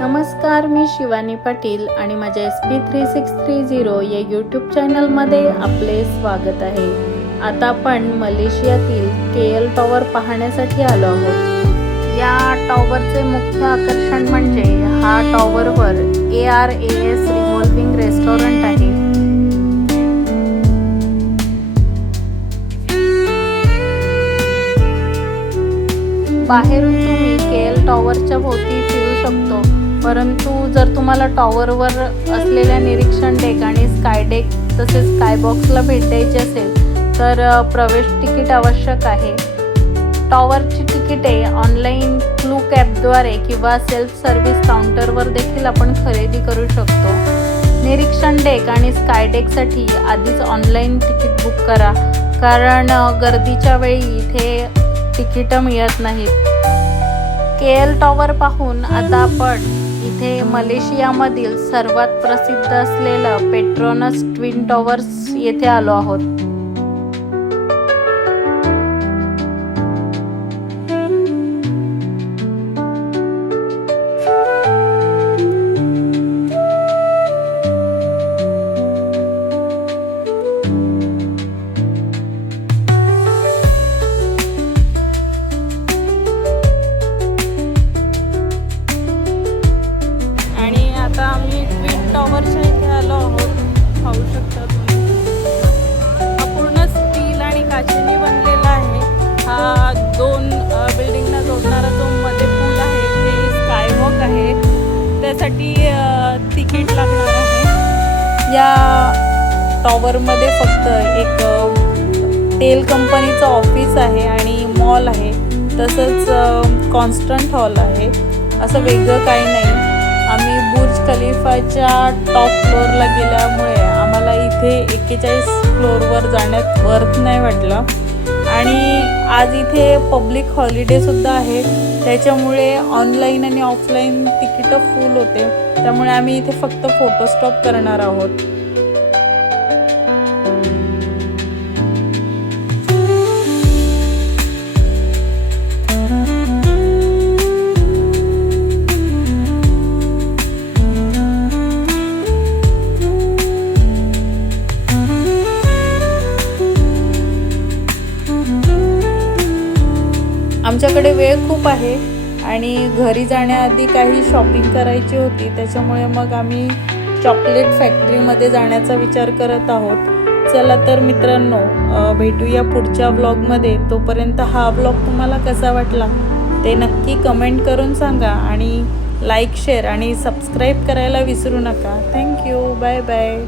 नमस्कार मी शिवानी पाटील आणि माझ्या S P three six three zero या यूट्यूब चॅनलमध्ये आपले स्वागत आहे. आता आपण मलेशियातील के एल टॉवर पाहण्यासाठी आलो आहोत. या टॉवरचे मुख्य आकर्षण म्हणजे हा टॉवरवर A R A S revolving restaurant आहे. बाहेरून तुम्ही के एल टॉवरच्या भोवती फिरू शकतो. परंतु जर तुम्हाला टॉवरवर असलेल्या निरीक्षण डेक आणि स्काय डेक तसेच स्काय बॉक्सला भेट द्यायची असेल तर प्रवेश तिकीट आवश्यक आहे. टॉवरची तिकिटे ऑनलाईन क्लू कॅबद्वारे किंवा सेल्फ सर्व्हिस काउंटरवर देखील आपण खरेदी करू शकतो. निरीक्षण डेक आणि स्काय डेकसाठी आधीच ऑनलाईन तिकीट बुक करा. कारण गर्दीच्या वेळी इथे तिकीटं मिळत नाहीत. के एल टॉवर पाहून आता आपण हे मलेशियामधील सर्वात प्रसिद्ध असलेलं पेट्रोनस ट्विन टॉवर्स येथे आलो आहोत. ट्विन इथे आलो आहोत. पाहू शकता तुम्ही. हा पूर्ण स्टील आणि काचेने बनलेला आहे. हा दोन बिल्डिंगला बिल्डिंगना जोडणारा जो मध्ये पूल आहे ते स्कायवॉक आहे. त्यासाठी तिकीट लागणार आहे. या टॉवरमध्ये फक्त एक तेल कंपनीचं ऑफिस आहे आणि मॉल आहे. तसंच कॉन्स्टंट हॉल आहे. असं वेगळं काही नाही. खलिफाच्या टॉप फ्लोअरला गेल्यामुळे आम्हाला इथे एक्केचाळीस फ्लोअरवर जाण्यात वर्थ नाही वाटलं. आणि आज इथे पब्लिक हॉलिडेसुद्धा आहे. त्याच्यामुळे ऑनलाईन आणि ऑफलाईन तिकीटं फुल होते. त्यामुळे आम्ही इथे फक्त फोटोस्टॉप करणार आहोत. आमच्याकडे वेळ खूप आहे आणि घरी जाण्याआधी काही शॉपिंग करायची होती त्याच्यामुळे मग आम्ही चॉकलेट फॅक्टरीमध्ये जाण्याचा विचार करत आहोत. चला तर मित्रांनो भेटूया पुढच्या ब्लॉगमध्ये तोपर्यंत हा ब्लॉग तुम्हाला कसा वाटला ते नक्की कमेंट करून सांगा आणि लाईक शेअर आणि सबस्क्राईब करायला विसरू नका. Thank you bye bye